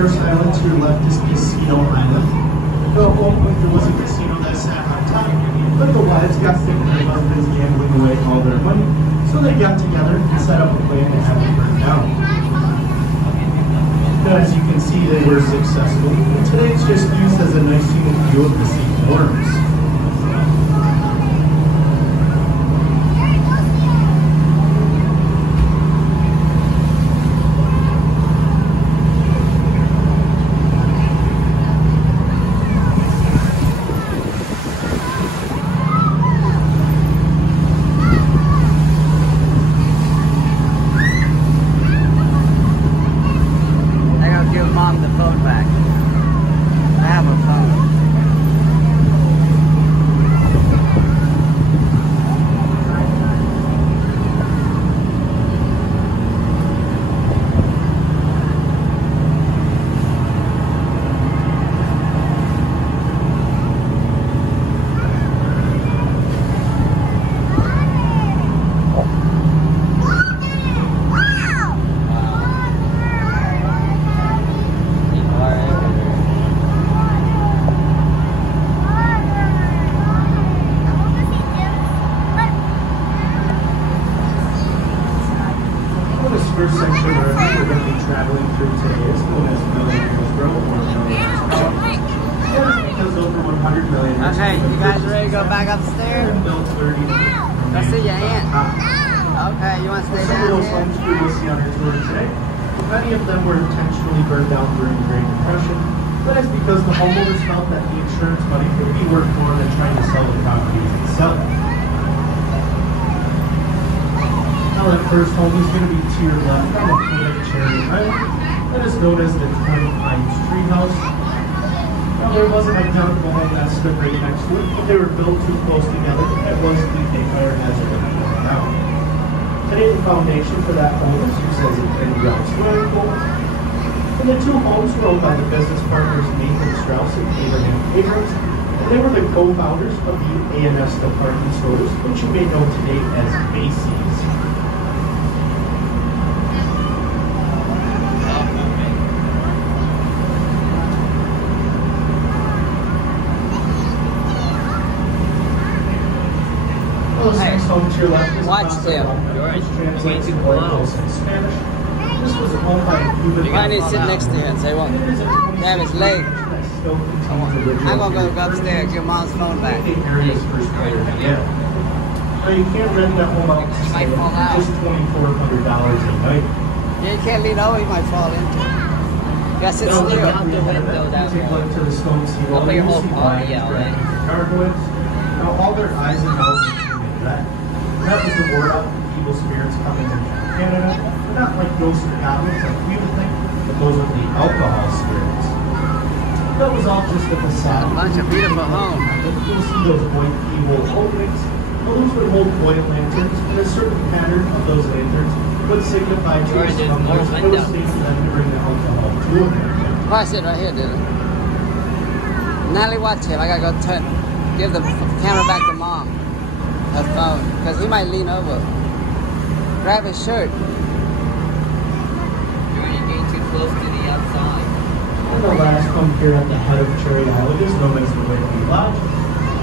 first island to your left is Casino Island. The whole point there was a casino that sat on top, but the wives got sick of their husbands gambling away all their money, so they got together and set up a plan to have it burned down. As you can see, they were successful, and today it's just used as a nice scenic view of the St. Lawrence. Mom the phone back. I have a phone. First section we're going to be traveling through today is known as Millionaire's Row or Millionaire's Row. That is because over 100 millionaires. Okay, you guys ready to go back upstairs? Built 30. Let's see your aunt. Okay, you want to stay Some of down those here? homes we will see on our tour today, many of them were intentionally burned down during the Great Depression. That is because the homeowners felt that the insurance money could be worth more than trying to sell the properties itself. Now that first home is going to be to your left on the foot of Cherry Island. That is known as the Twin Pines Treehouse. Now there was an identical home that stood right next to it, but they were built too close together and was the fire hazard when it went down. Today the foundation for that home is used as an in-ground swimming pool. And the two homes were owned by the business partners Nathan Strauss and Abraham Abrams. And they were the co-founders of the A&S department stores, which you may know today as Macy's. Hey, home to your left is watch them. Which translates to Buenos in Spanish. This was owned by a Cuban. You might need to sit next to him and say, well, damn his leg. I'm going to go upstairs, give Mom's phone back. Now you can't rent that home out to stay. Just $2,400 a night. Yeah, you can't lean over, you might fall into it. You gotta sit still. Out the window down here. Take to the stone seawall. Your whole body, yeah, right? Gargoyles. Now all their eyes and mouths are painted red. That was to ward off evil spirits coming in from Canada. But not like ghosts or goblins like we would think, but those are the alcohol spirits. That was all just a facade. A bunch of beautiful homes. You'll see those white evil openings. Those would hold oil lanterns, and a certain pattern of those lanterns would signify to the smugglers it was safe for them to bring the alcohol to America. Why sit right here, Dylan? Natalie, watch him. I gotta go give the camera back to Mom. Her phone, because he might lean over. Grab his shirt. You're getting too close to the outside. And the last home here at the head of Cherry Island is known as the Whitney Lodge.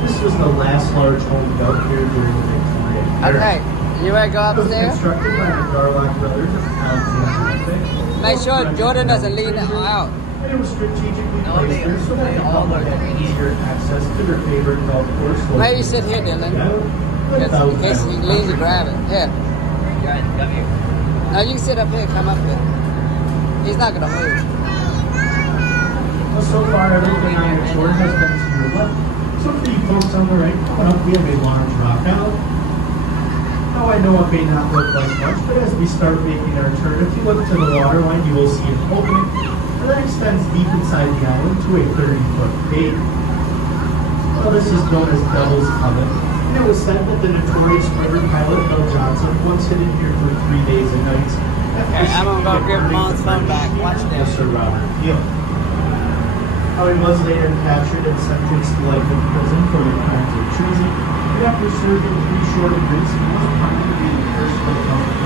This was the last large home built here during the Victorian era. Okay, you ready to go upstairs? It was constructed by the Garlock brothers of Alexander. Make sure Jordan doesn't lean out. And it was strategically placed there so that the couple had easier access to their favorite golf course. Maybe sit here, Dylan. In case he leans to grab it. Here. Come here. No, you can sit up here. Come up here. He's not gonna move. Well, so far everything on your tour has been to your left. So for you folks on the right, coming up we have a large rock out. Now I know it may not look like much, but as we start making our turn, if you look to the waterline, you will see an opening, and that extends deep inside the island to a 30-foot cave. Well, this is known as Devil's Oven, and it was said that the notorious river pilot Bill Johnson once hid in here for 3 days and nights. Okay, I'm gonna go give Mom's phone back. Watch this. Sir Robert Peel. How he was later captured and sentenced to life in prison for the crimes of treason. But after serving 3 short agreements, he was appointed to be the first of the company.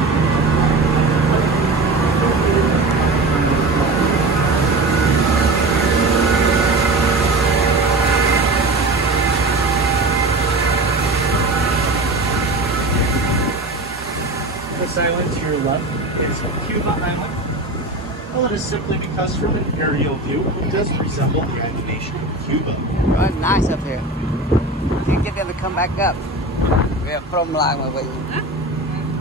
This island to your left is Cuba Island. Well, it is simply because from an aerial view, it does resemble the island nation of Cuba. Oh, it's nice up here. You can get them to come back up. We have from line with you.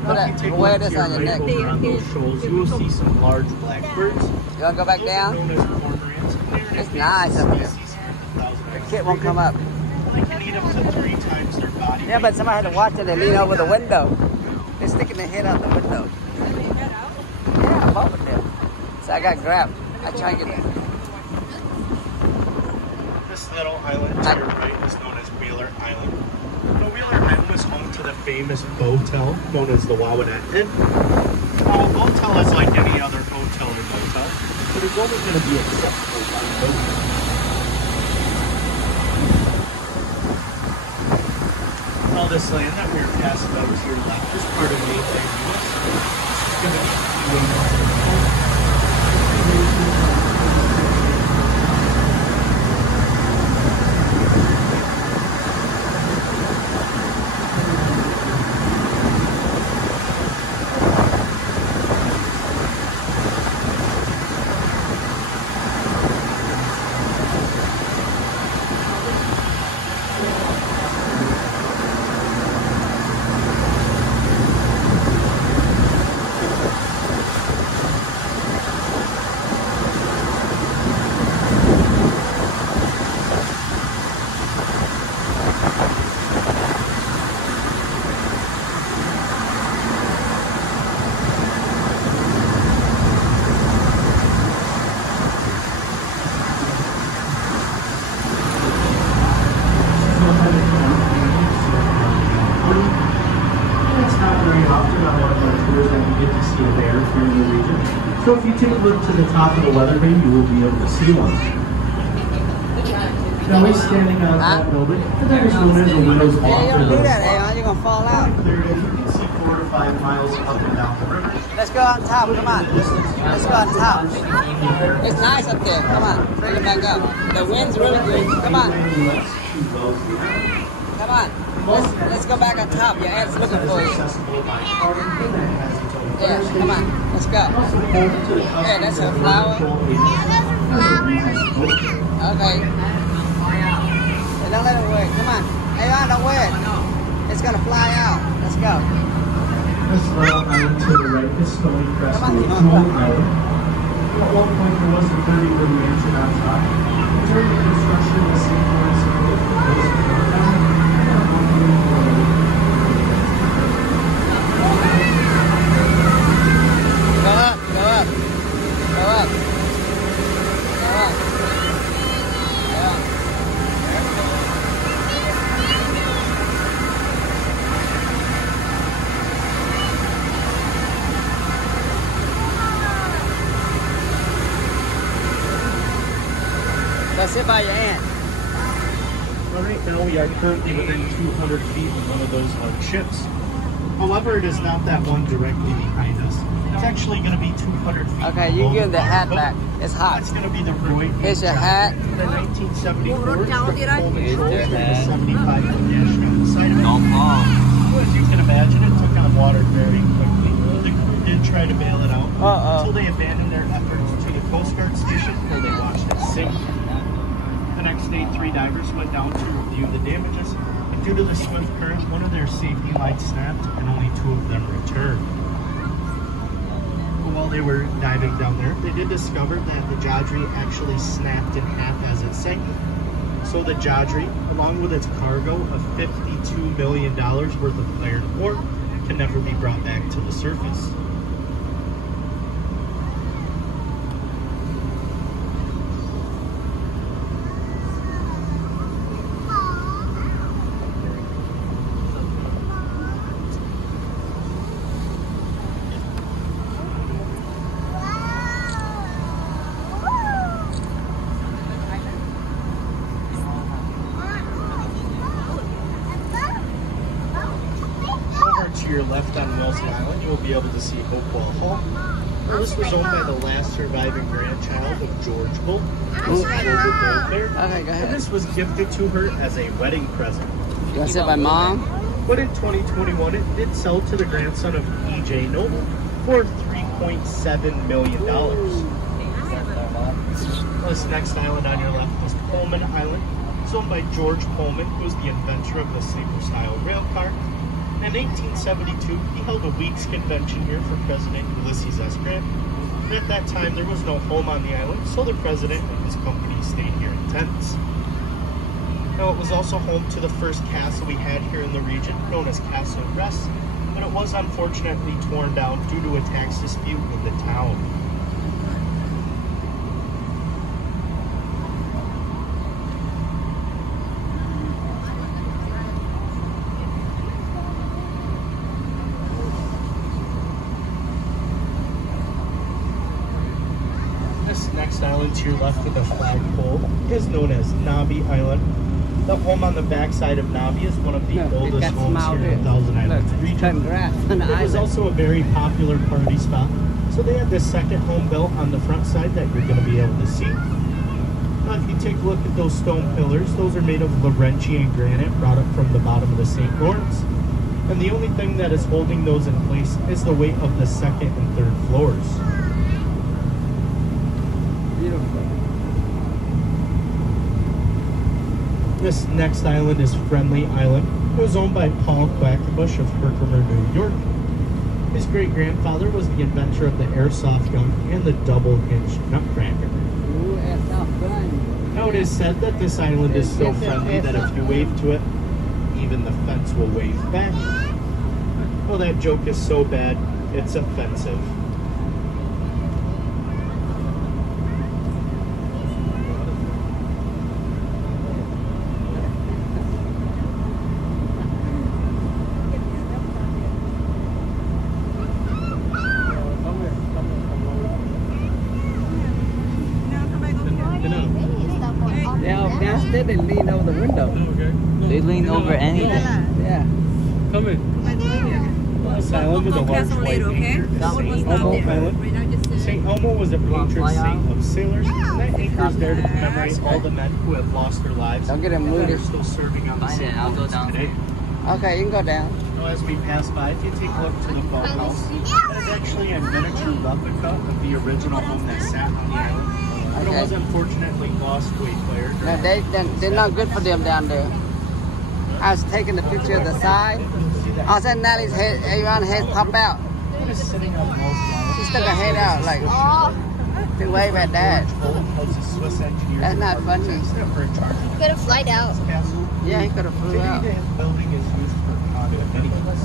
Now, if you take a Wear look this to your on your right neck. over on those shoals, you will see some large blackbirds. You want to go back Those are down? known as cormorants. They're an It's nice up here. species here in the Thousand The Islands kid won't region. come up. They can eat up to 3 times their body Yeah, but somebody had to watch it. They lean over the window. They're sticking their head out the window. Yeah, both of them. So I got grabbed. I try to get it. This little island to your right is known as Wheeler Island. Now, Wheeler Island was home to the famous Botel known as the Wawanat Inn. Botel is like any other hotel or motel, but it's only going to be accessible by boat. Now, this land that we're passing out to your left is part of mainland U.S. This is going to be So if you take a look to the top of the weather vane, you will be able to see one. Now he's standing on that building, and that is known as a widow's walk. Yeah, you don't do that, Aaron. You're going to fall out. Cleared it. You can see 4 to 5 miles up and down the river. Let's go on top. Come on. Let's go on top. It's nice up there. Come on. Bring it back up. The wind's really good. Come on. Come on. Let's go back on top. Your aunt's looking for you. Yeah, come on. Let's go. Yeah, that's a flower. Okay. Hey, don't let it work. Come on. Hey, don't wear it. It's going to fly out. Let's go. This little island to the right is Stony Crest Island. At one point, there was a 30-room mansion outside. During the construction, the St. Lawrence Go up, go up, go up, go up, go up. Go sit by your aunt. Well, right now, we are currently within 200 feet of one of those large ships. However, it is not that one directly behind us. It's actually going to be 200 feet. Okay, you give the hat back. It's hot. That's going to be the Roy. Here's your hat. The 1974 Coleman Shoals with a 75-foot dash down the side of it. Don't fall. Well, as you can imagine, it took on water very quickly. The crew did try to bail it out until they abandoned their efforts to the Coast Guard station where they watched it sink. The next day, 3 divers went down to review the damages. And due to the swift current, one of their safety lights snapped and only 2 of them returned. While they were diving down there, they did discover that the Jodrey actually snapped in half as it sank. So the Jodrey, along with its cargo of $52 million worth of iron ore, can never be brought back to the surface. To your left on Wilson Island, you will be able to see Hopewell Hall. Well, this was owned by the last surviving grandchild of George Bull, Gilbert Goldbear. Okay, go And ahead. this was gifted to her as a wedding present. You want to sit by mom? But in 2021, it did sell to the grandson of E.J. Noble for $3.7 million. This next island on your left is Pullman Island. It's owned by George Pullman, who was the inventor of the sleeper-style rail car. In 1872, he held a week's convention here for President Ulysses S. Grant. And at that time, there was no home on the island, so the president and his company stayed here in tents. Now, it was also home to the first castle we had here in the region, known as Castle Rest, but it was unfortunately torn down due to a tax dispute in the town. This next island to your left with a flagpole is known as Nabi Island. The home on the backside of Nabi is one of the oldest homes here in the Thousand Islands region. It was also a very popular party spot. So they had this second home built on the front side that you're going to be able to see. Now if you take a look at those stone pillars, those are made of Laurentian granite brought up from the bottom of the St. Lawrence. And the only thing that is holding those in place is the weight of the second and third floors. This next island is Friendly Island. It was owned by Paul Quackenbush of Herkimer, New York. His great-grandfather was the inventor of the airsoft gun and the double-hinged nutcracker. Now it is said that this island is so friendly that if you wave to it, even the fence will wave back. Well, that joke is so bad, it's offensive. They lean over the window. Okay. They lean over anything. Yeah. Come in. This island with a large white anchor is St. Elmo Island. St. Elmo was a patron saint of sailors. That anchor is there to commemorate all the men who have lost their lives. Don't get him and moody. are still serving on the St. I'll go Lawrence down. today. Okay, you can go down. Now, as we pass by, if you take a look to the boathouse, that is actually a miniature replica of the original home that sat on the island. But it was unfortunately lost to a fire. No, they're not good for them down there. I was taking the picture of the side. I was saying Nellie's head, Aaron's head pop out. It is sitting on the most She stuck her head out like, they wave at that. That's not funny. You could have flied out. Yeah, he could have flew out. Today, the building is used for condominiums.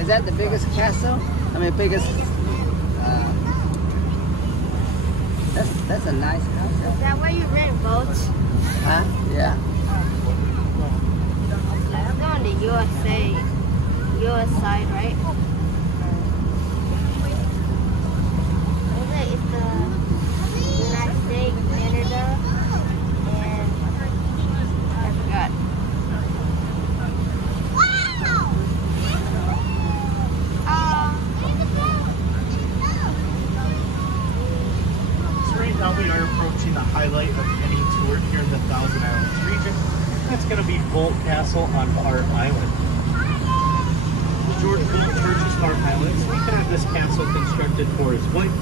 Is that the biggest castle? I mean, biggest. That's a nice castle. Is that where you rent boats? Huh? Yeah. Let's go on the US side, right? It's the United States, Canada, and I forgot. So right now we are approaching the highlight of any tour here in the Thousand Islands region. That's going to be Bolt Castle on Hart Island. George Bolt purchased Hart Island so he could have this castle constructed for his wife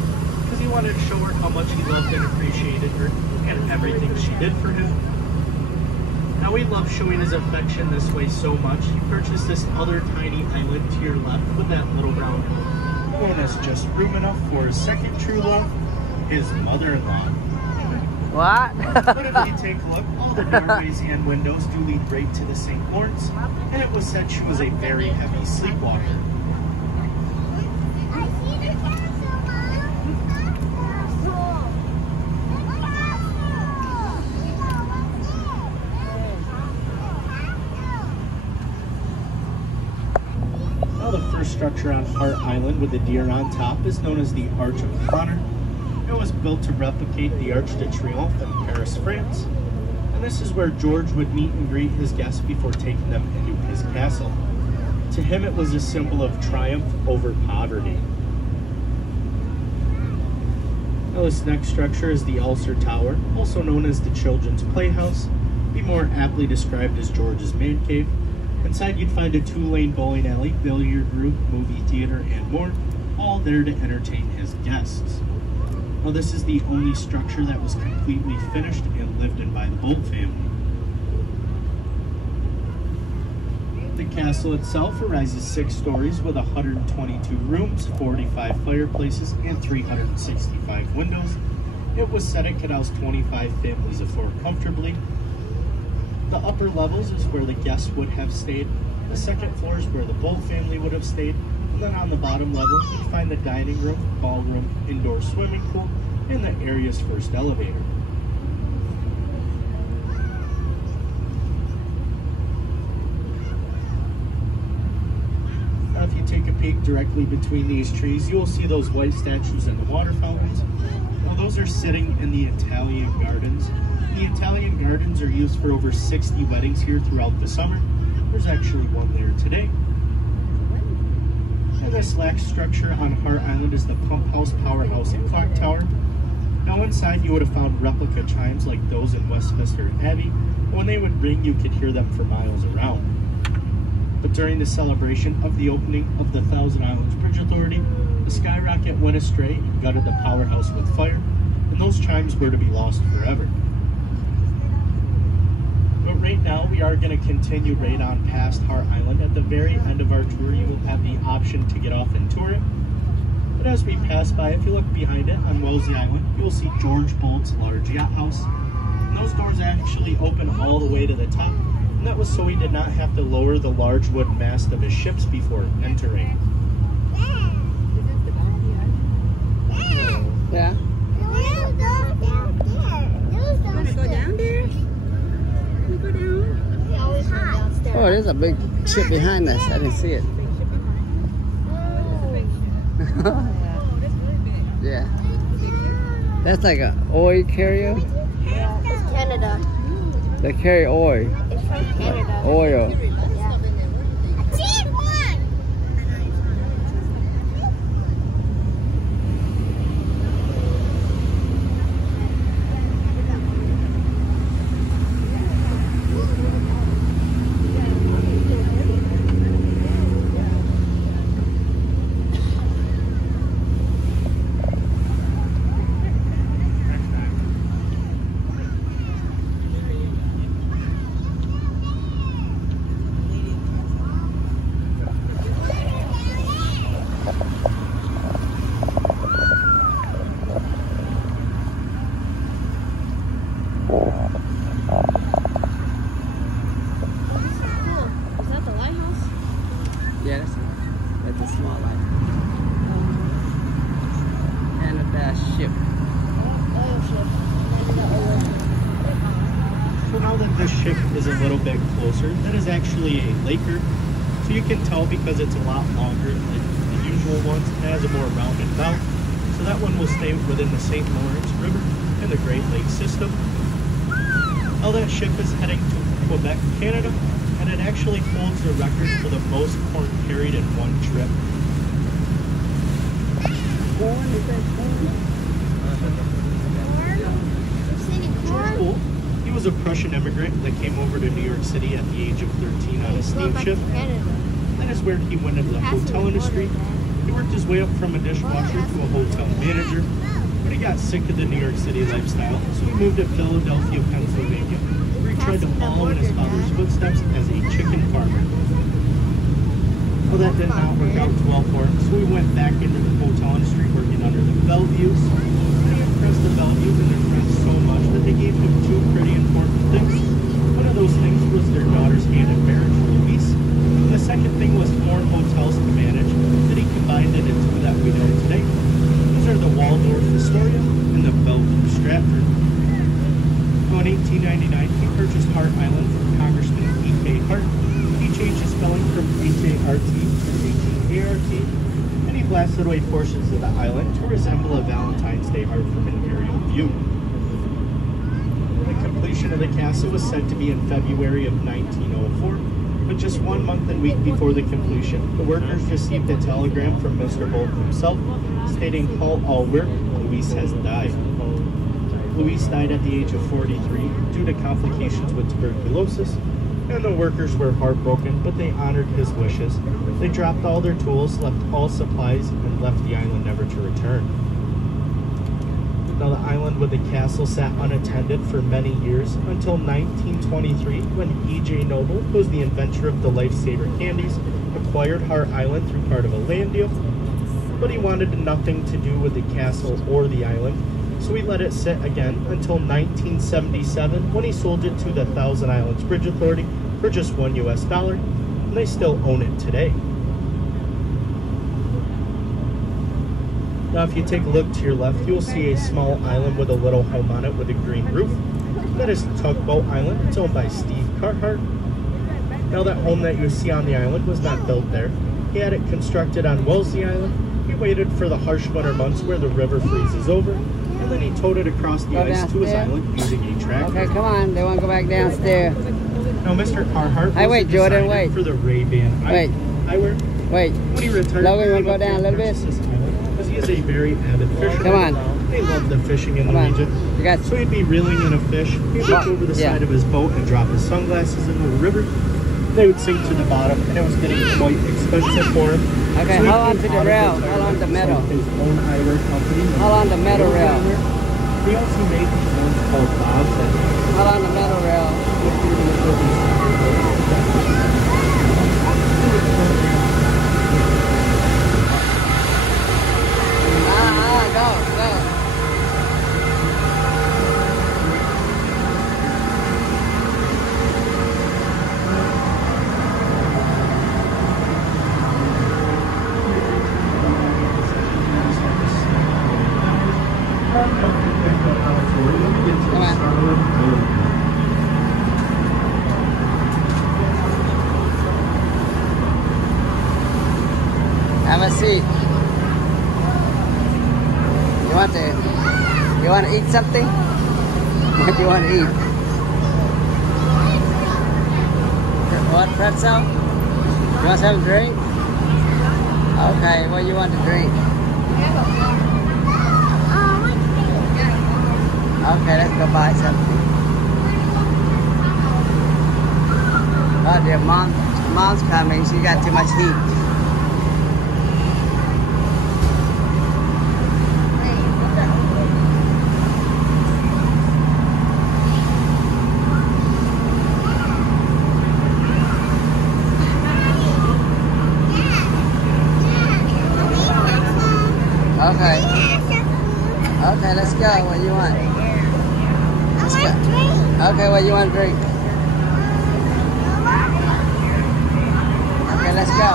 because he wanted to show her how much he loved and appreciated her and everything she did for him. Now we love showing his affection this way so much, he purchased this other tiny island to your left with that little brown hill, known as just room enough for his second true love, his mother-in-law. What? But if you take a look, all the doorways and windows do lead right to the St. Lawrence, and it was said she was a very heavy sleepwalker. Now the first structure on Hart Island with the deer on top is known as the Arch of Honor. It was built to replicate the Arc de Triomphe in Paris, France. And this is where George would meet and greet his guests before taking them into his castle. To him, it was a symbol of triumph over poverty. Now this next structure is the Ulster Tower, also known as the Children's Playhouse. be more aptly described as George's man cave. Inside you'd find a 2-lane bowling alley, billiard room, movie theater, and more, all there to entertain his guests. Now this is the only structure that was completely finished and lived in by the Bolt family. The castle itself arises 6 stories with 122 rooms, 45 fireplaces, and 365 windows. It was said it could house 25 families of 4 comfortably. The upper levels is where the guests would have stayed. The second floor is where the Bolt family would have stayed. And then on the bottom level, you'd find the dining room, ballroom, indoor swimming pool, and the area's first elevator. Now if you take a peek directly between these trees, you will see those white statues and the water fountains. Now those are sitting in the Italian gardens. The Italian gardens are used for over 60 weddings here throughout the summer. There's actually one there today. And this last structure on Hart Island is the pump house, powerhouse, and clock tower. Now inside you would have found replica chimes like those in Westminster Abbey. When they would ring, you could hear them for miles around. But during the celebration of the opening of the Thousand Islands Bridge Authority, the skyrocket went astray and gutted the powerhouse with fire, and those chimes were to be lost forever. But right now, we are going to continue right on past Hart Island. At the very end of our tour, you will have the option to get off and tour it. But as we pass by, if you look behind it on Wellesley Island, you will see George Bolt's large yacht house. And those doors actually open all the way to the top, and that was so he did not have to lower the large wood mast of his ships before entering. Yeah. Oh, there's a big ship behind us. I didn't see it. Yeah. That's like an oil carrier. It's Canada. They carry oil. It's from Canada. Oil. Yeah, that's a small light. And a ship. So now that this ship is a little bit closer, that is actually a laker. So you can tell because it's a lot longer than the usual ones. It has a more rounded bow. So that one will stay within the St. Lawrence River and the Great Lakes system. Now that ship is heading to Quebec, Canada, and it actually holds the record for the most corn carried in one trip. George Bolt, he was a Prussian immigrant that came over to New York City at the age of 13 on a steamship. That is where he went into the hotel industry. He worked his way up from a dishwasher to a hotel manager, but he got sick of the New York City lifestyle, so he moved to Philadelphia, Pennsylvania, where he tried to follow in his father's footsteps as a chicken farmer. Well, that did not work out too well for him, so he went back into the hotel industry working under the Bellevues. And he impressed the Bellevues and their friends so much that they gave him 2 pretty important things. One of those things was their daughter's hand in marriage, Louise. And the second thing was 4 hotels to manage that he combined into 2 that we know today. Those are the Waldorf Astoria and the Bellevue Stratford. Well, in 1899, he purchased Hart Island from Congressman E.K. Hart. He changed his spelling from H-A-R-T to H-E-A-R-T, and he blasted away portions of the island to resemble a Valentine's Day heart from an aerial view. The completion of the castle was said to be in February of 1904, but just 1 month and week before the completion, the workers received a telegram from Mr. Bolt himself stating, "Call all work, Louise has died." Luis died at the age of 43 due to complications with tuberculosis, and the workers were heartbroken, but they honored his wishes. They dropped all their tools, left all supplies, and left the island never to return. Now, the island with the castle sat unattended for many years until 1923, when E.J. Noble, who was the inventor of the Lifesaver candies, acquired Hart Island through part of a land deal. But he wanted nothing to do with the castle or the island, so he let it sit again until 1977, when he sold it to the Thousand Islands Bridge Authority for just $1 US, and they still own it today. Now, if you take a look to your left, you'll see a small island with a little home on it with a green roof. That is Tugboat Island. It's owned by Steve Carhart. Now, that home that you see on the island was not built there. He had it constructed on Wellesley Island. He waited for the harsh winter months where the river freezes over, and then he towed it across the ice to his island using a tractor. Okay, come on. They want to go back downstairs. Now, Mr. Carhart Hey, wait, Jordan, wait. for the Ray-Ban Wait. eyewear. Wait. When he returned, Logan, you want to he go down a little bit? purchased this island because he is a very avid fisherman. Come on. They love the fishing in Come the on. region. You got So he'd be reeling in a fish. He'd look over the Yeah. side of his boat and drop his sunglasses into the river. They would sink to the bottom, and it was getting quite expensive for him. Okay, So he hold on came to the out of rail. retirement Hold on to the and metal. started his own eyewear company. Hold on to the metal rail. He also made these ones called Bob's. Hold on the metal rail. Go. Come on. Have a seat. You want to eat something? What do you want to eat? What, pretzel? You want some drink? Okay, what do you want to drink? Okay, let's go buy something. Oh dear, mom's coming. She got too much heat. Okay. Okay, let's go. What do you want? Let's go. Okay, what do you want to drink? Okay, let's go.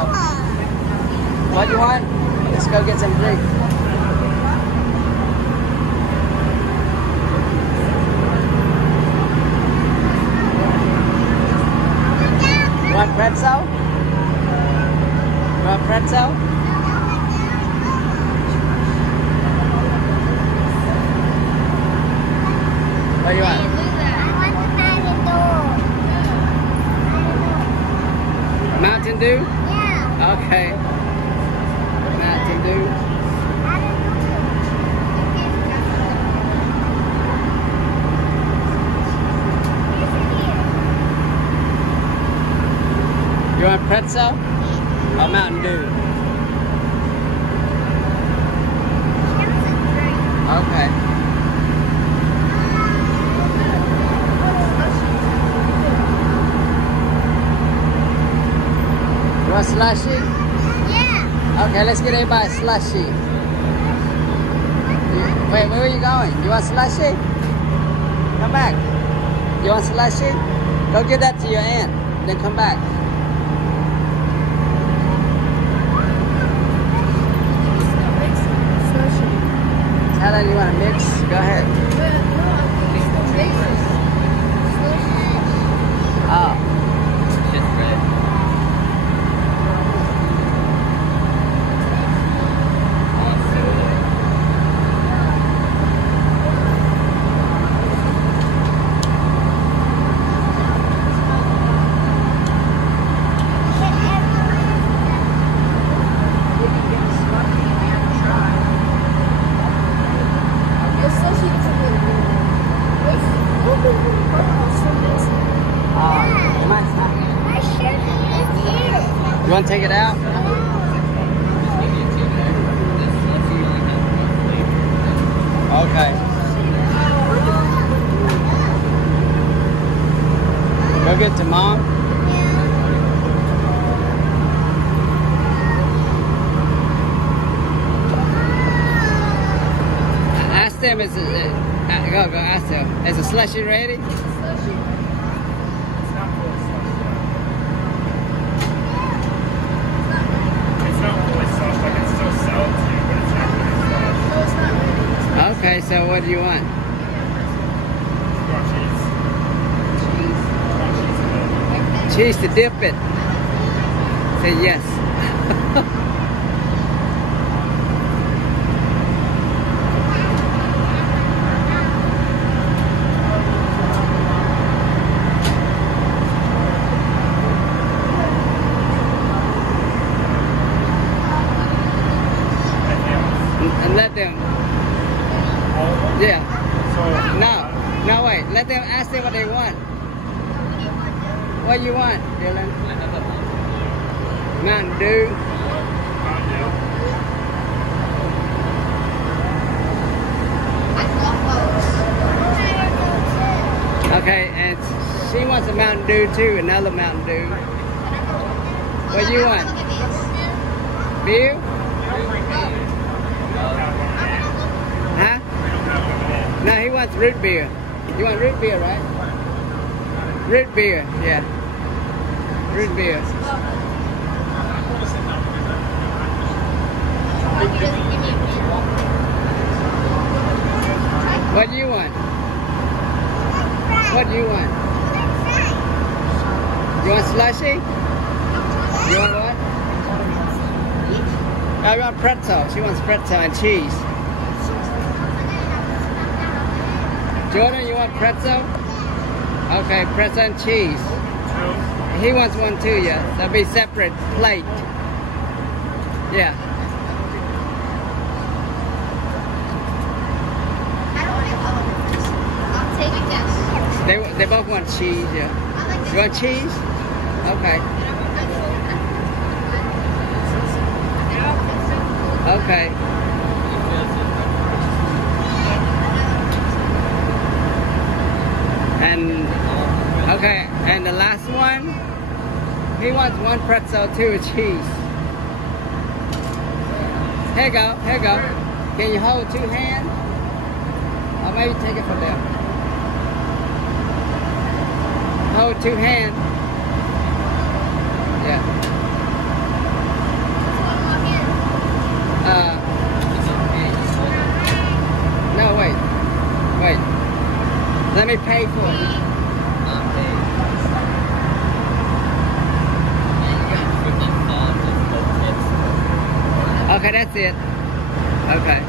What do you want? Let's go get some drink. You want pretzel? You want pretzel? What do you want? Mountain Dew? Yeah. Okay. Mountain Dew. You want pretzel or Mountain Dew? Okay. You want slushy? Yeah. Okay, let's get everybody a slushy. Wait, where are you going? You want slushy? Come back. You want slushy? Go give that to your aunt, then come back. Tell her you want to mix? Go ahead. Oh. You want to take it out? Okay. Go get to mom. Ask them, go ask them. Is the slushy ready? Okay, so what do you want? Cheese to dip it. Say yes. And let them. Yeah. No, wait. Let them ask them what they want. What you want, Dylan? Mountain Dew. Okay, and she wants a Mountain Dew too, another Mountain Dew. What do you want? Beer? Huh? No, he wants root beer. You want root beer, right? Root beer, yeah. Root beer. What do you want? What do you want? You want slushy? You want what? I want pretzel. She wants pretzel and cheese. Jordan, you want pretzel? Okay, pretzel and cheese. He wants one too, yeah. That'll be separate plate. Yeah. They both want cheese, yeah. You want cheese? Okay. Okay. And okay, and the last one, he wants one pretzel, two cheese. Here you go, here you go. Can you hold two hands? Or maybe take it from there. Hold two hands. Yeah. No, wait. Wait. Let me pay for it. Okay, that's it. Okay.